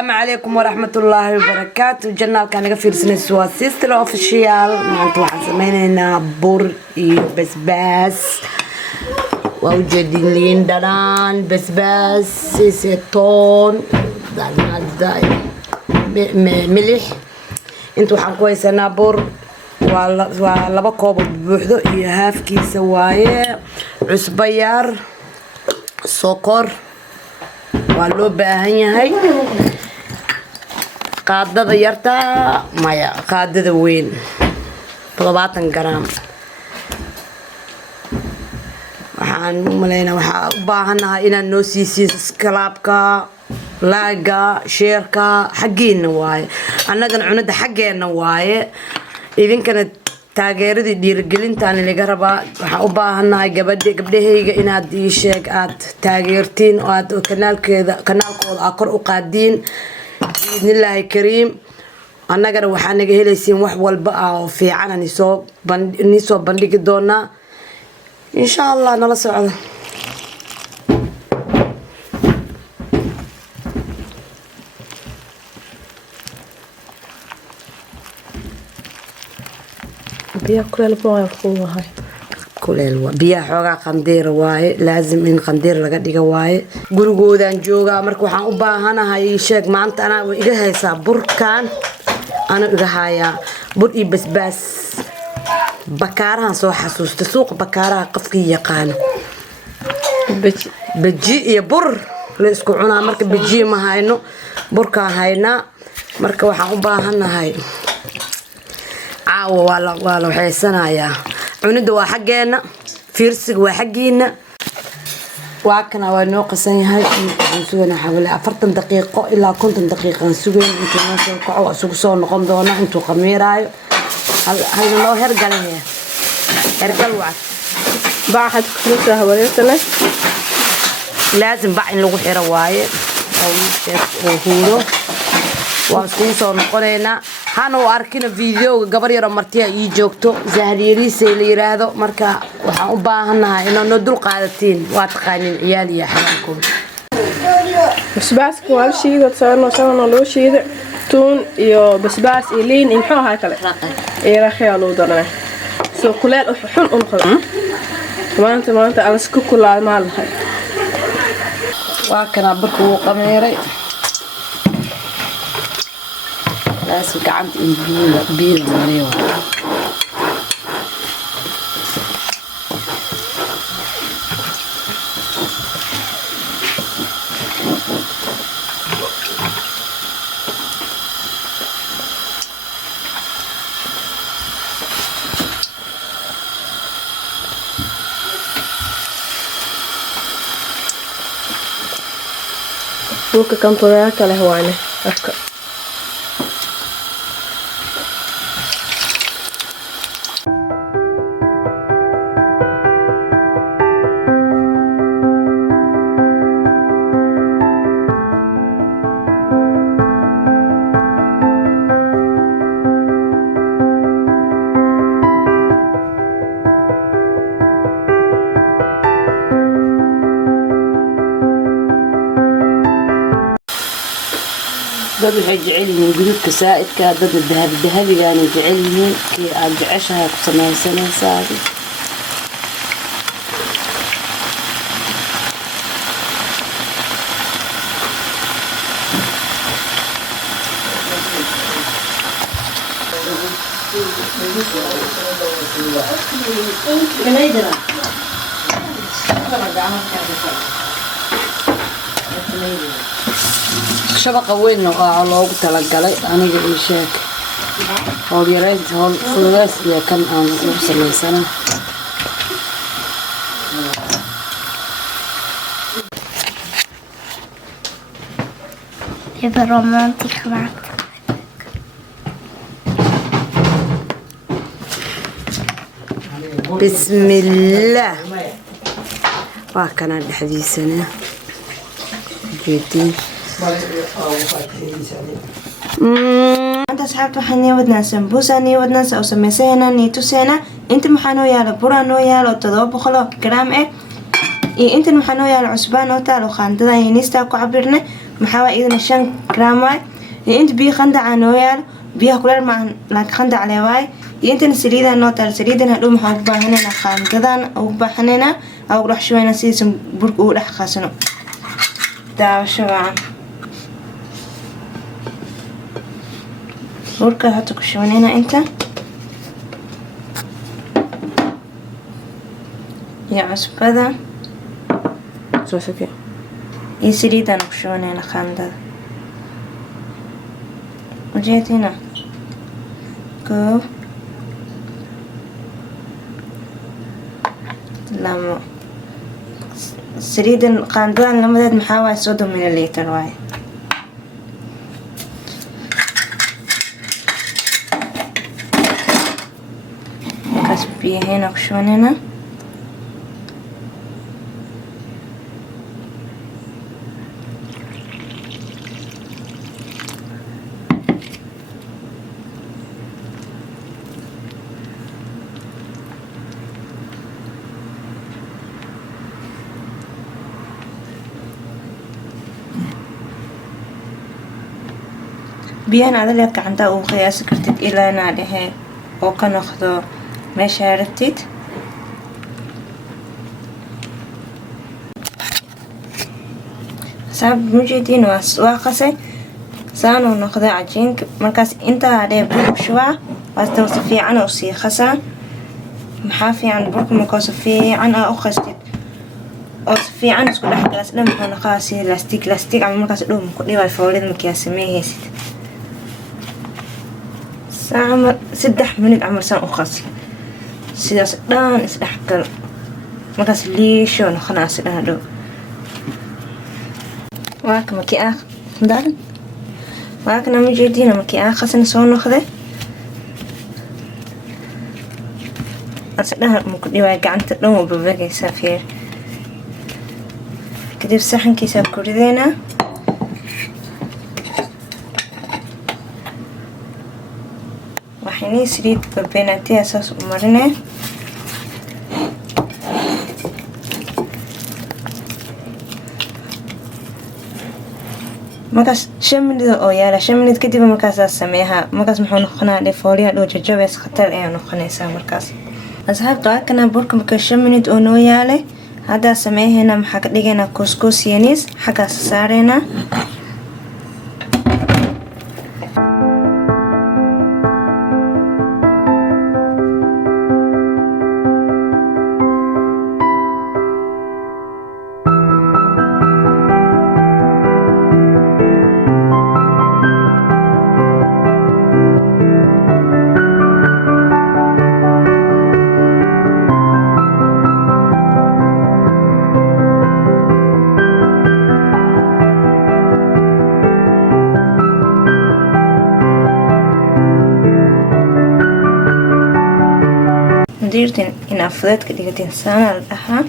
السلام عليكم ورحمة الله وبركاته. جنال كان يقفل سنسوا سيستر اوفيشيال. معناتها waxaan sameynayna bur iyo basbaas. ووجدين liin dhanaan, basbaas, sesetoon, milix. Inta waxaan ku haysanaa bur waa laba koob oo buuxdo iyo haafkiisa waaye. Cusbo yar, sokor waa loo baahan yahay. qaadada yarta maya qaadada weyn 70 gram. waxaan u maleynaa waxa u baahanahay inaan noo siisiin subscribe-ka, like-ga, share-ka xageena waaye. annagana cunada xageena waaye. idinkana taageeradii dhiirigelintaan laga rabaa. waxaan u baahanahay gabdhahayga inaad ii sheeg aad taageertiin oo aad kanaalkooda kor u qaadiin biidnillaahi kariim. annagana waxaa naga helaysiin wax walba oo fiican aan soo bandhigi doonaa insha Allah. nala socda. biya kuleel baa kuwahay kuleel waa biya xoogaa qandeer waaye. laazim in qandeer laga dhiga waaye. gurigoodan joogaa marka waxaan u baahanahay sheeg maanta ana iga haysaa burkan ana iga hayaa bur iyo basbaas. bakaarahan soo xasuusta suuq bakaaraha qofkii yaqaan baji iyo bur la isku cunaa. marka baji ma hayno burkaan haynaa. marka waxaan u baahanahay caawa waa la waxaysanayaa. cunida waa xageena, fiirsiga waa xageena. waa kana waa noo qasan yahay. waxaan sugaynaa xawali 40 daqiiqo ilaa 50 daqiiqo aan sugayn intuu noo soo kaco isugu soo noqon doona intuu qamiiraayo. hal loo hergalaya hergal waad baaxad kuusa hawareetana laazim baa in lagu xiro waaye oo huuro. waa isku soo noqoneena hana u arkina video gabar yar martiya ii joogto Zahriyariis la yiraahdo. marka waxaan u baahanahay inaan dul qaadatiin. waa taqaanin ciyaal iyo xalalku basbaaska waa shiido sano loo shiido tuun iyo basbaas iyo liin in xooha kale ee raxayo loo doonay soo kuleel xun u noqdo. maanta aan isku kulaa maalahay. waa kana burku uu qameeray. لازم قعدت بيل مريو. Buka kan toya kale hawani afka dad waxay jecel yihiin gudubka saa'idka. dad dahabigaan jecel yihiin kii aad jeceshahay ku samaysanaysaa. shabaqa weyn oo loogu talagalay aniga ii sheeg oo yareed oo fududays iyo kan aan u sameysana. يبقى رومانتيك معك. بسم الله. وكان الحديثنا جدي أنت أصحاب وحني ودنا سمبوساني ودنا سمسينا نيتوسينا أنت محنو يالا برانو يالا تضرب خلا جرام intan waxaa noo yaala cusbaan oo taal oo qaandada yaniista ku cabirnay maxaa waa idina 5 gram waay inta biyo qandaca noo yaalo biyaha kuleel ma laakiin qandac leh waay intan saliida noo taal saliidana hadhow maxaa u baahanayna qaandadan ugu baahanayna oo dhex shubayna sidii burka uu dhex qaasano daawasho waan burka hada ku shubanayna inta يا عصبة سوسكي يسريد أنا بشون هنا خاندة وجيت هنا كوف لما سريد القاندة لما داد محاوى صدو من الليتر واي بس بيه هنا بشون هنا بيان هذا اللي كعنده أو قياس كرتك إلى ناديه أو كناخذه ماشي عرفتيت ساب موجودين واقصي سانو ناخذ عجينك مركز انت عليه برك شوع واستوصفي عنه وسي خسا محافي عن برك مكوصفي عنه أو خستيت أو صفي عنه سكول أحكاس لم يكون قاسي لاستيك عم مركز لهم كل يوم الفوريد مكياسميه هيسيت ساعة 6 minute عمر سان أخص سيداس دان إسدح كل مركز ليشو نخناس هادو واك مكي آخ دارن واك نمي جدينا مكي آخ خسن سون نخذه أسدها ممكن يواجع عن تلوم ببقى يسافير كده بسحن كيساب كوردينا waxayna saliid babeenatay asaas u marinay markaas 5 minute oo yaala 5 minute kadib markaas sameeyaha markaas muxuu noqonaa fooliya dhoo jajabees khatar ay noqonaysaa markaas asxaabta kana burka marka 5 minute oo noo yaale hada sameeyana maxaa ka dhigaynaa couscous yanis xagaas saarayna ديرتين إن أفضلت كديكتين سنة لها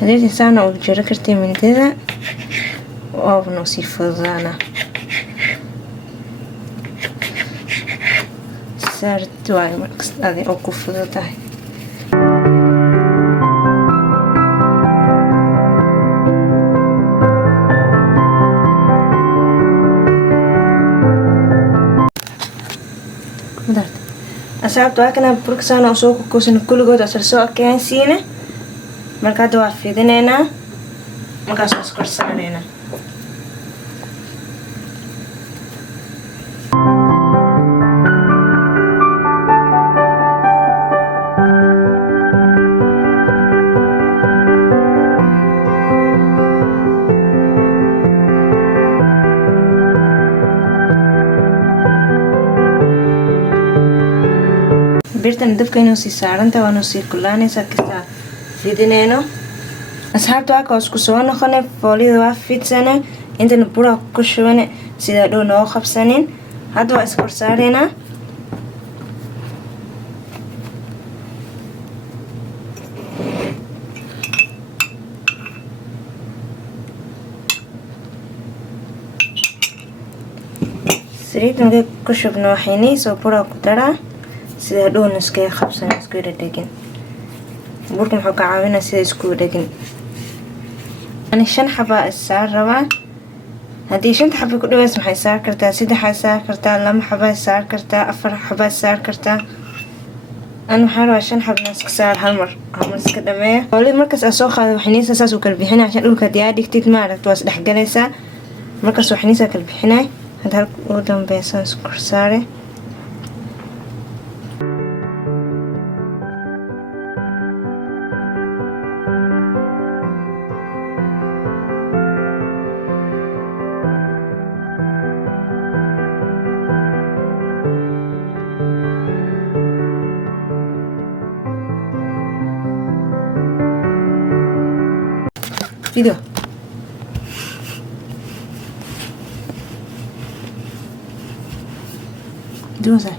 ديرتين سنة وجرى كرتين من ديدا وأو نوصي فضانا سارت واي مركز هذه أو كفضة تاهي أصعبت وأكنا بركسانا وسوق كوسن كل جود أصير سوق كان سينة مركز وافدنا هنا مركز أسكر سعرنا birtan dabka inuu sii saaranta waanu sii kulaanaysaa kastaa fidinayno asxaabta waa kaas ku soo noqonay foolida waa fidsana intana bura ku shubane sida dhow noo qabsanin hadda waa iskor saaraynaa saliid markay ku shubno waxayni soo bura ku daraa sida dhoon iska qabsan isku dhegin burkan wuxuu ka caawinaa sida isku dhegin ani 5 xabo saar rabaa haddii 5 xabo ku dhaways maxay saar kartaa 3 saar kartaa 2 xabo saar kartaa 4 xabo saar kartaa أنا حارة عشان حاب ناس كسار هالمر iska dhameeyo wali markaas aan soo qaado waxniisa saas u kala bixinay عشان dhulka diyaar dhigtid ma aragto waas dhex galaysaa markaas waxniisa kala bixinay hada halka ugu dambeeysan kor saare video دوسة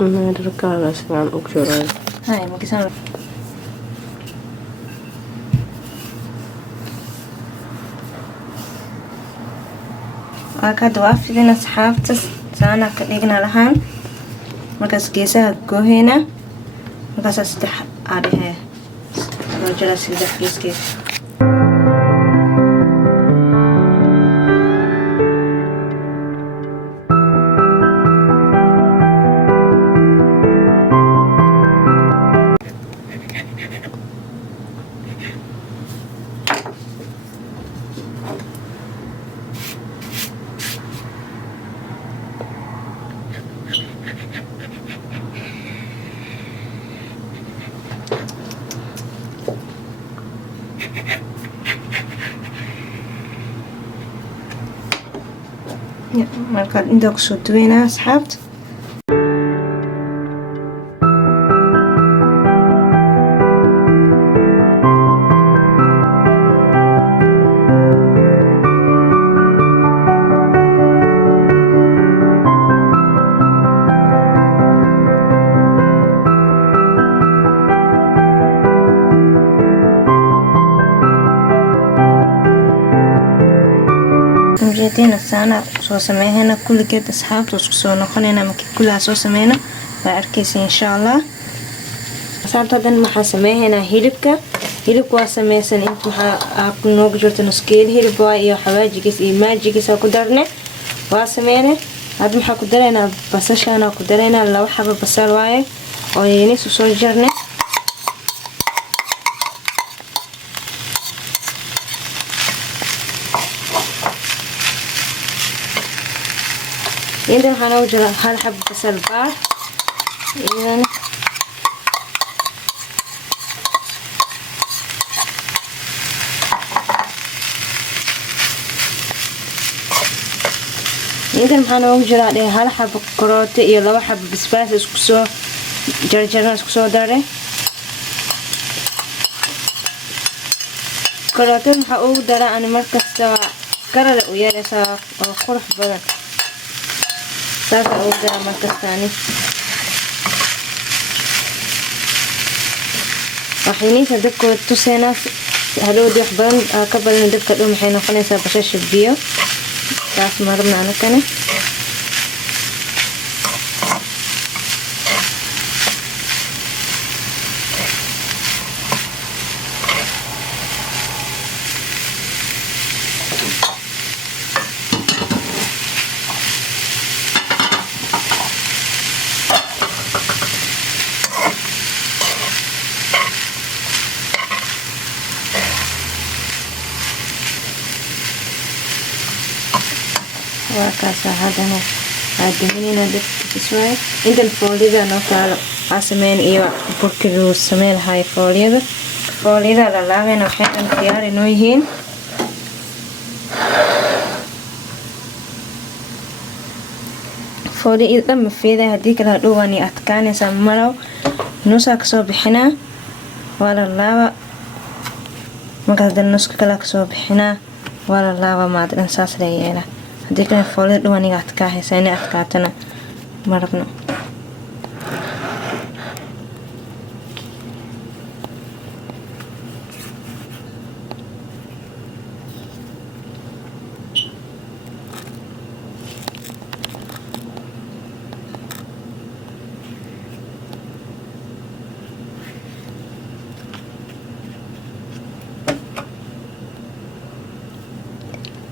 أنا أدركها بس عن أكثر هاي ما كسر أكاد وافدين أصحابتي سانا كديقنا لهان markaas geesaha gooheyna markaas saddex aadhe loo jara saddex geeskeed markaad intaa kusoo duweynaa asxaabta مجيتين سانا soo sameeyna kulligeed asxaabta isku soo noqonayna markii kullaa soo sameeyna waa arkaysa insha Allah asxaabta dan maxaa sameeyna hilibka waa sameeysan inta waxa ku noogu jirto nuskeel hilib waa iyo xawaajigiis iyo maajigiis ku darne waa sameeyna hadda maxaa ku dareynaa basashaana ku dareynaa 2 xabo basal waaye oo yeeni soo jarne إذا هنوجد هالحب بصل بار إذا هنوجد هالحب كروت إيه 2 حب بسباس اسكسو جرجرنا اسكسو داره كروت محاول داره أنا مركز سوا كرر ويا سوا خرف بدن saas oo daa markastaani waxayniisa dadku tusayna hadhow wax badan ka badan dadka dhow maxay noqonaysaa basasha biyo taas marna anakana وكاسة هذا هادمينينا دكتور شوي عند الفوليدا نقال عسمين إيوه بوركيلو سميل هاي فوليدا للاغين وحيدا خياري نويهين فوليدا مفيدة هديك الهدواني أتكاني سمرو نوسا كسو بحنا ولا اللابا مقصد النسك كلا كسو بحنا ولا اللابا ما أدري نساس ليينا haddii kale foolada dhawaniga adkaa haysa inay adkaatana ma rabno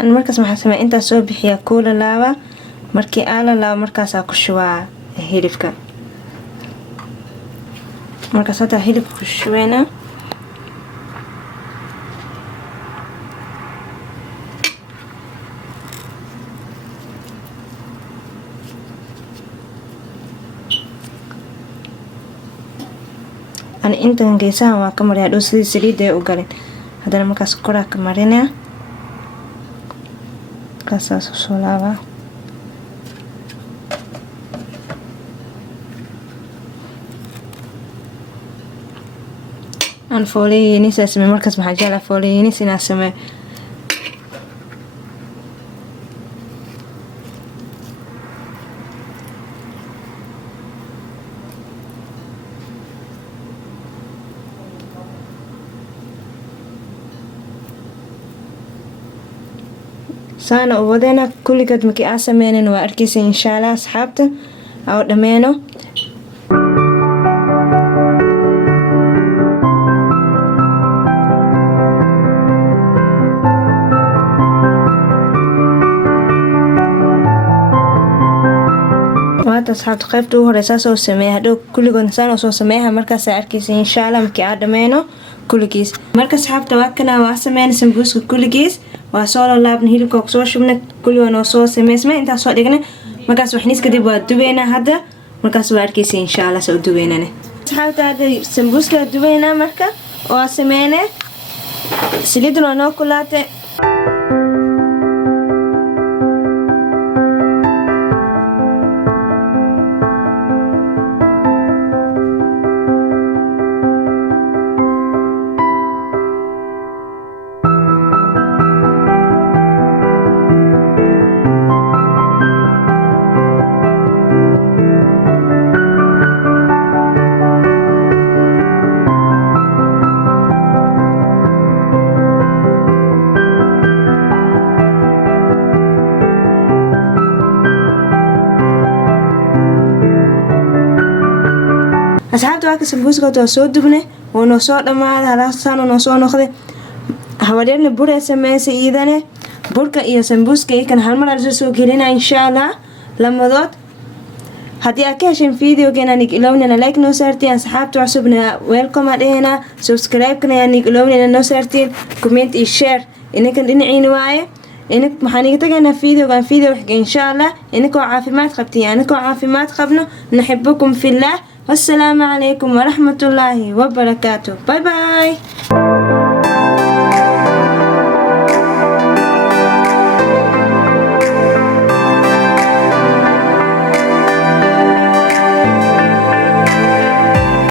أنا مركز محسمة أنت سو بحيا كل لاوا مركي آلا لاوا مركز أكشوا هيلفك مركز هذا هيلف كشوينا أنا أنت نجيسها وكمري هادو سليدة وقالين هذا مركز كورا كمرينا كاسا سولاوا أنا فولي نيس اسمي مركز محجالة فولي نيس ناسمي سانا وودينا كل قد مكي آسمين وأركيسي إن شاء الله أصحابته أو دمينو waata asxaabta qaybta ugu horeysa soo sameeya hadhow kulligood saan soo sameeya markaas arkaysa insha Allah markii aad dhameeno kulligiis marka asxaabta waa kana waa sameeyna sambuuska kulligiis waa soo laabna hilibka soo shubna kulligood oo soo sameysma inta soo dhignay markaas waxniis kadib waa dubeena hadda markaas waa arkaysa insha Allah soo dubeynana asxaabta hadda sambuuska dubeena marka oo sameeyna saliidna noo kulaate asxaabta waa ka sambuuska oo soo dubnay oo noo soo dhamaaday halaasaan noo soo noqday hawadeerna bur ay sameysay iidane burka iyo sambuuska kan hal mar la soo gelinaa insha Allah lamadood haddii aad ka hesheen videogeena nig ilowna like noo saartiin asxaabta cusubna welcome adeena subscribe kana nig ilowna noo saartiin comment iyo share inaka dhinaciina waaye إنك محنيتنا فيديو إن شاء الله إنكم عافيمات خبتي إنكم عافيمات خبنا نحبكم في الله والسلام عليكم ورحمة الله وبركاته باي باي